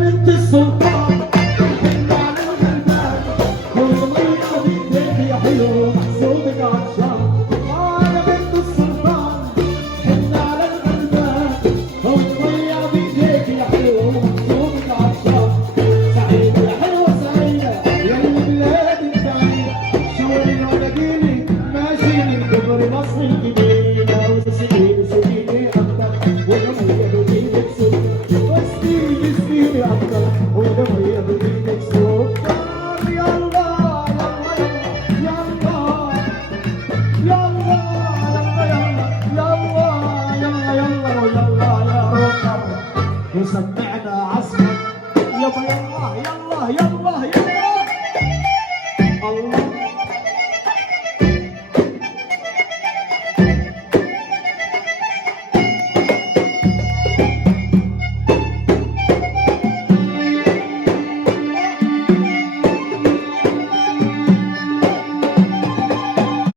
بنت السلطان حن على الغلبان والمية بيديك يا حلو محسوبك عطشان. يا بنت السلطان حن على الغلبان والمية بيديك يا حلو محسوبك عطشان. سعيدة يا حلوة سعيدة يا البلاد البعيدة شوري وناديني ماشيني كبر مصر الجديدة وسقيني سقيني أكتر والمية بتجيبك سكر وسقيني أكتر والمية بتجيبك سكر. يلا يلا يلا يلا يلا يلا يلا يلا يلا يلا يا رب وسبح